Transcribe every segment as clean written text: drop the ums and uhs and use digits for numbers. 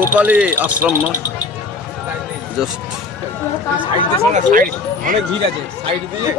গোপালী আশ্রম না জাস্ট অনেক ভিড় আছে সাইড দিয়ে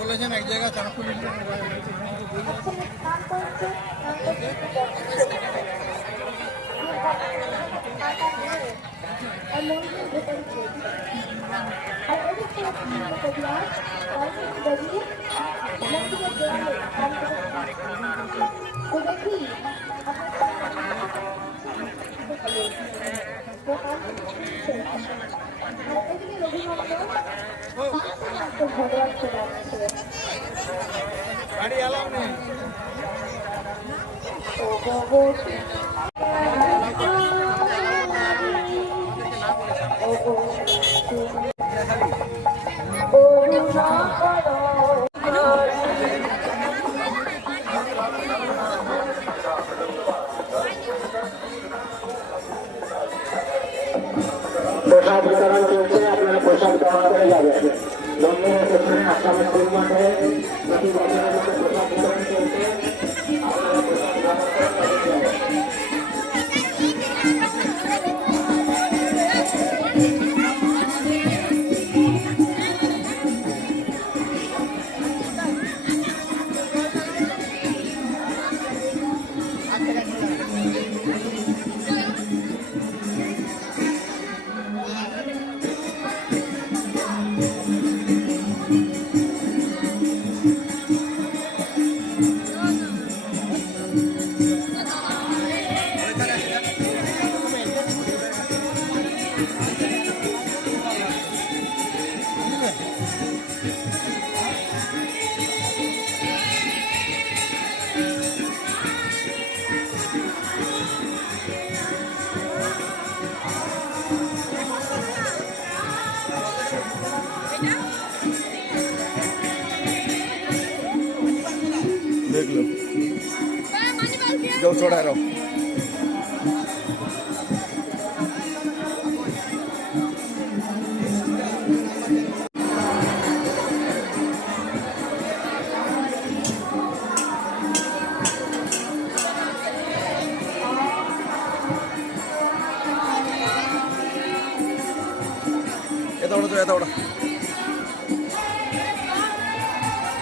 বলেছেন এক জায়গায় চাণক্য গাড়ি এলাও নেই প্রসাদ বিতরণ চলছে আপনারা প্রসাদ গ্রহণ করে যাবেন বন্ধুরা সেখানে আসামের স্কুল মাঠে প্রতি বছরের মতো প্রসাদ বিতরণ চলছে আপনারা প্রসাদ গ্রহণ করে যাবেন। देख लो जाओ छोड़ा रहो ये दौड़ा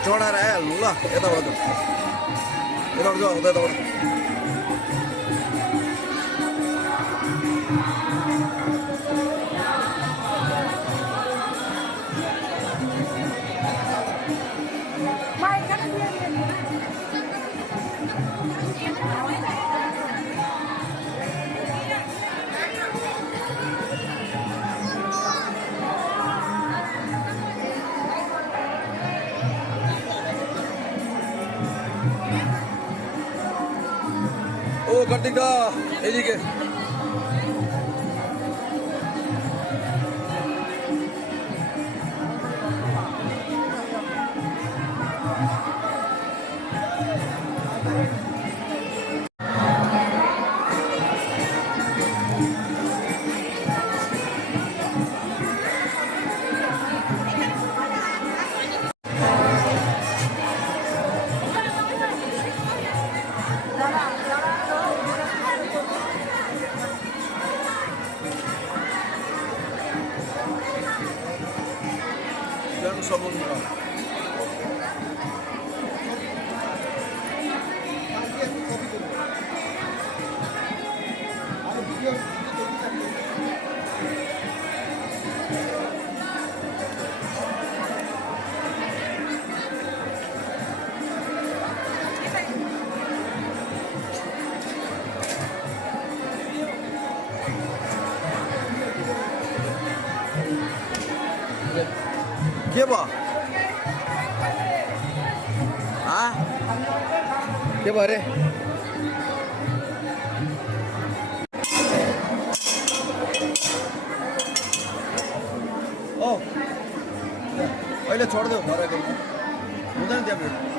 छोड़ा रहा है लूला ये दौड़ा जाओ ये दौड़ा ও কার্তিক দা এদিকে के बारे ओ अहिले छोड दो घर आएको हुँदैन त्यहाँ भिड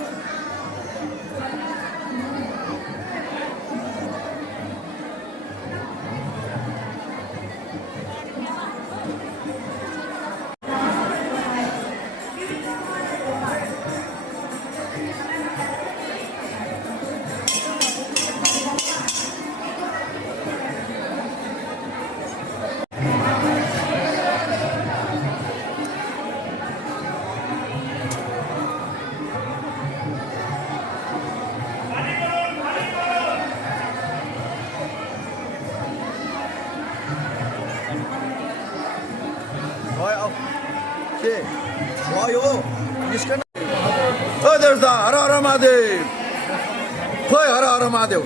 के भयो निस्कन ओ देउता हर हर महादेव खोइ हर हर महादेव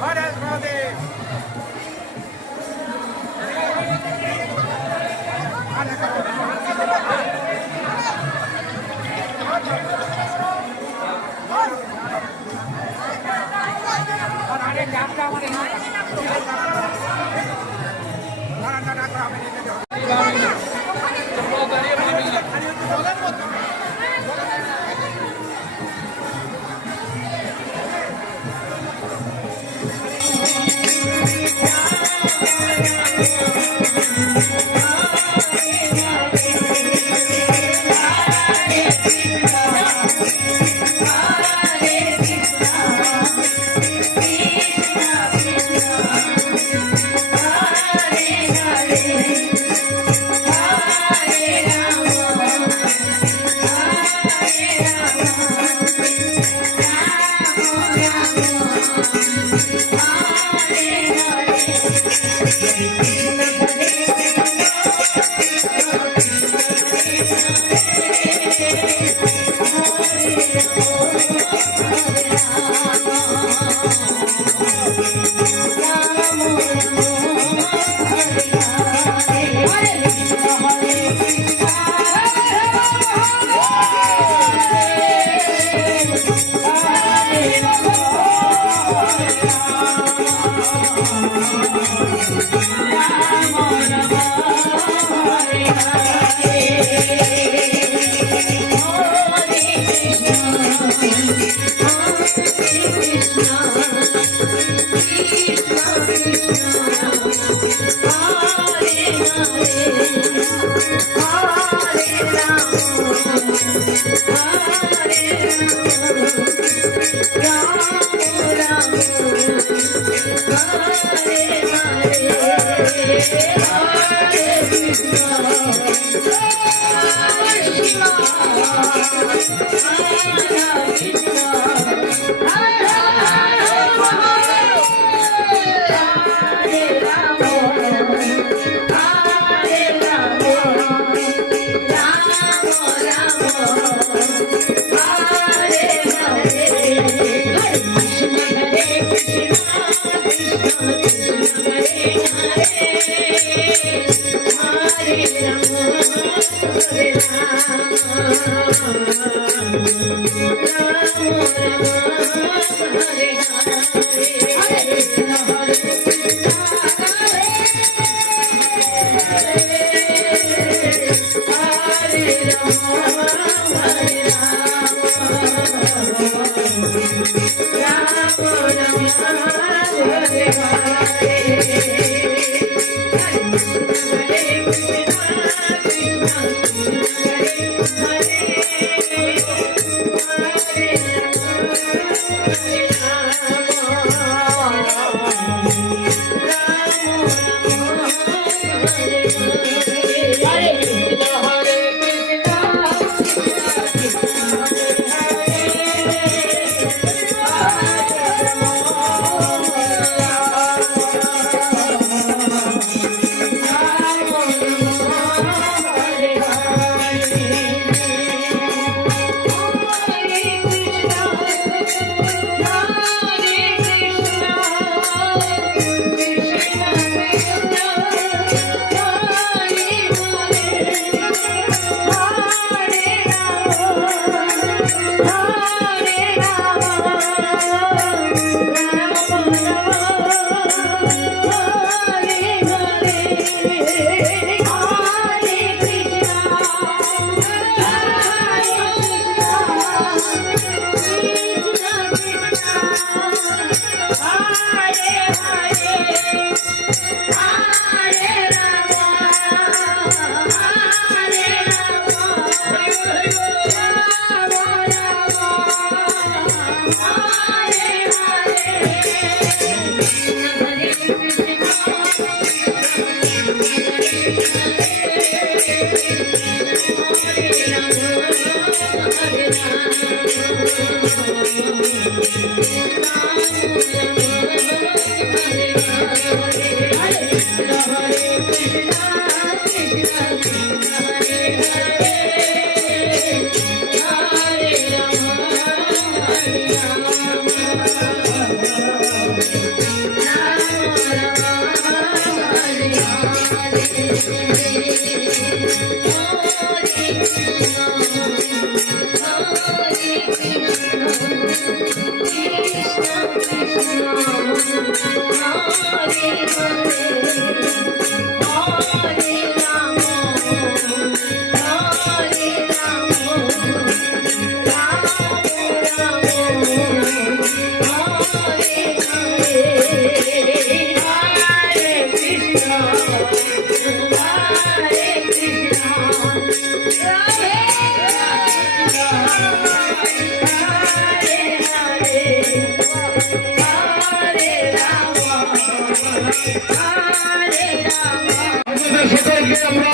সকলকে আমরা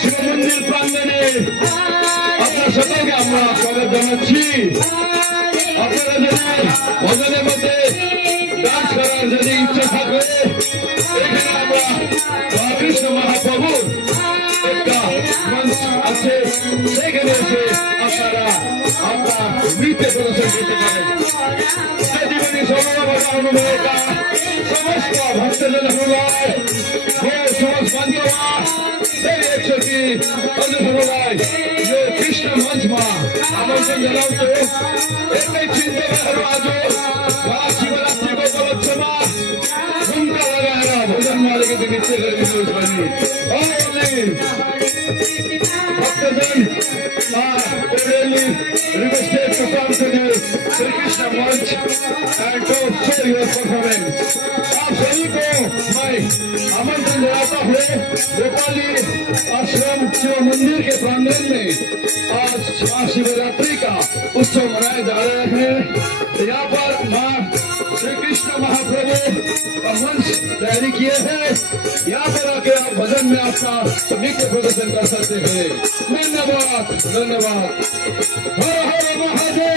শিব মন্দির প্রাঙ্গণে আপনার সকলকে আমরা স্বাগত জানাচ্ছি। আপনারা যদি ভজনের মধ্যে ডান্স করার যদি ইচ্ছা থাকে এখানে আমরা কৃষ্ণ মহাপ্রভুর একটা মঞ্চ আছে, সেখানে এসে আপনারা আপনার নৃত্য প্রদর্শন করতে পারেন। জীবনী সর্বভূমিকা সমস্ত ভক্তজন হৃদয় समाज बांधवा मेरे 101 बंधु समुदाय जो कृष्ण मंच में आमंत्रण जनाते एक चिंता आज महाशिवरात्रि को उपलक्ष्य में झुमका लगाएर भोजन मालिक नृत्य गरिदिनुहोस् भनी भक्तजन requested to come to the Sri Krishna Manch and to show your performance. आप सभी को मैं आमंत्रण देता हूँ गोपाली आश्रम शिव मंदिर के प्रांगण में आज महाशिवरात्रि का उत्सव मनाए जा रहे हैं। यहाँ पर माँ श्री कृष्ण महाप्रभु का मंच तैयारी किए हैं। यहाँ पर आके आप भजन में आपका नृत्य प्रदर्शन कर सकते हैं। धन्यवाद धन्यवाद। हर हर महादेव।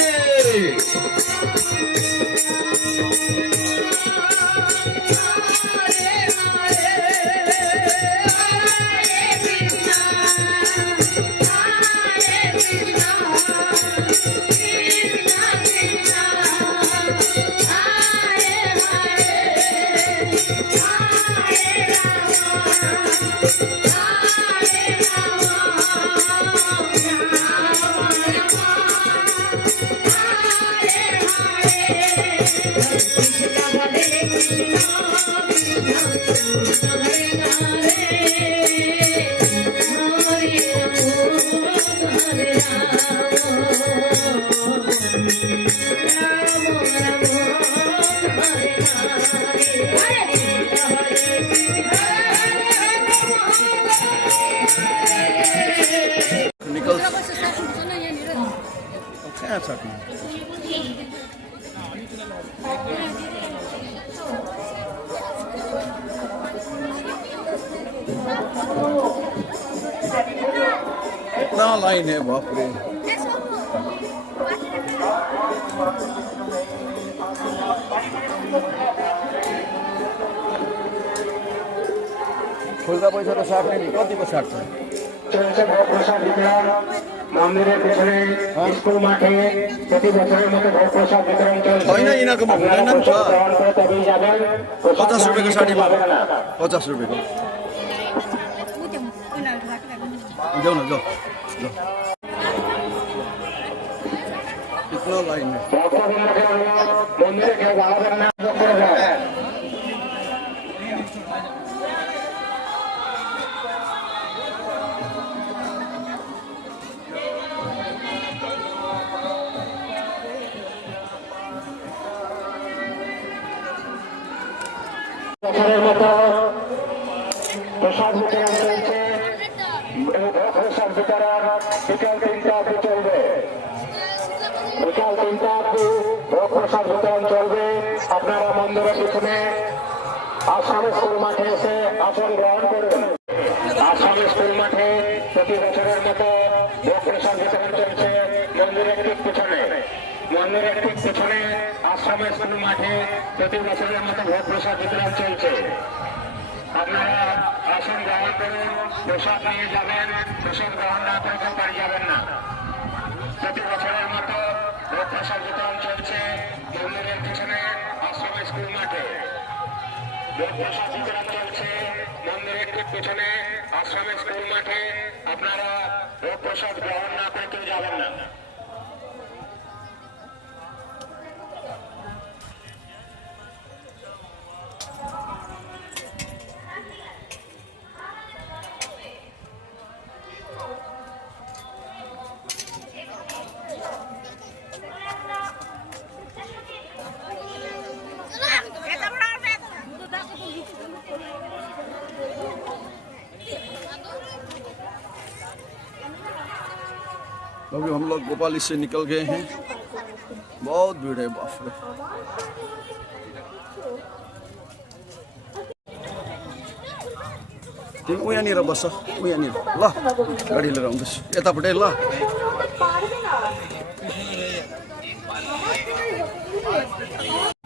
कितना लाइन है बाप रे। खुल्दा पैसा तो साट्ने नि कति को साट्छ চলছে ভোগ প্রসাদ বিতরণ মন্দিরের পেছনে স্কুল মাঠে প্রতি বছরের মতো ভোগ প্রসাদ বিতরণ চলছে। होइन यिनीहरूको हुँदैन नि त। গ্রহণ করে তবেই যাবেন। 50 रुपियाँको साडी পাবেন না। 50 रुपियाँको जाऊ न जाऊ जाऊ। कितना लाइन है। ভক্তবৃন্দকে অনুরোধ, মন্দিরে কেউ দাঁড়াবেন না, করে যান। বছরের মতো প্রসাদ বিতরণ চলছে। প্রসাদ বিতরণ বিকাল 3টা অবধি চলবে। বিকাল 3টা অবধি ভোগ প্রসাদ বিতরণ চলবে। আপনারা মন্দিরের পিছনে আসামি স্কুল মাঠে এসে আসন গ্রহণ করুন। আসামি স্কুল মাঠে প্রতি বছরের মতো ভোগ প্রসাদ বিতরণ চলছে মন্দিরের ঠিক পিছনে। মন্দিরের ঠিক পিছনে আসামি স্কুল মাঠে প্রতি বছরের মতো ভোগ প্রসাদ বিতরণ চলছে। আপনারা আসন গ্রহণ করুন, প্রসাদ নিয়ে যাবেন। প্রসাদ গ্রহণ না করে কেউ বাড়ি যাবেন না। প্রতি বছরের মতো ভোগ প্রসাদ বিতরণ চলছে মন্দিরের পিছনে আশ্রম স্কুল মাঠে। ভোগ প্রসাদ বিতরণ চলছে মন্দিরের ঠিক পিছনে আশ্রম স্কুল মাঠে। আপনারা ভোগ প্রসাদ গ্রহণ না করে কেউ যাবেন না। अभी हम लोग गोपाली से निकल गए हैं। बहुत भीड़ है, बाप रे। तिमी यहाँनिर बस्छ, यहाँनिर ल गाडी लिएर आउँदैछु यतापट्टि ल।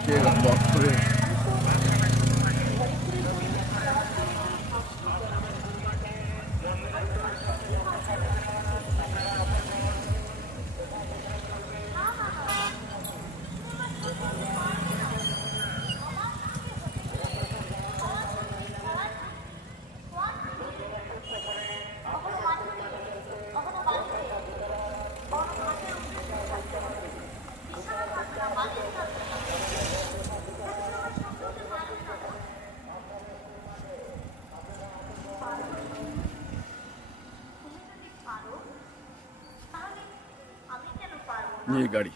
के बाप रे। ये गाड़ी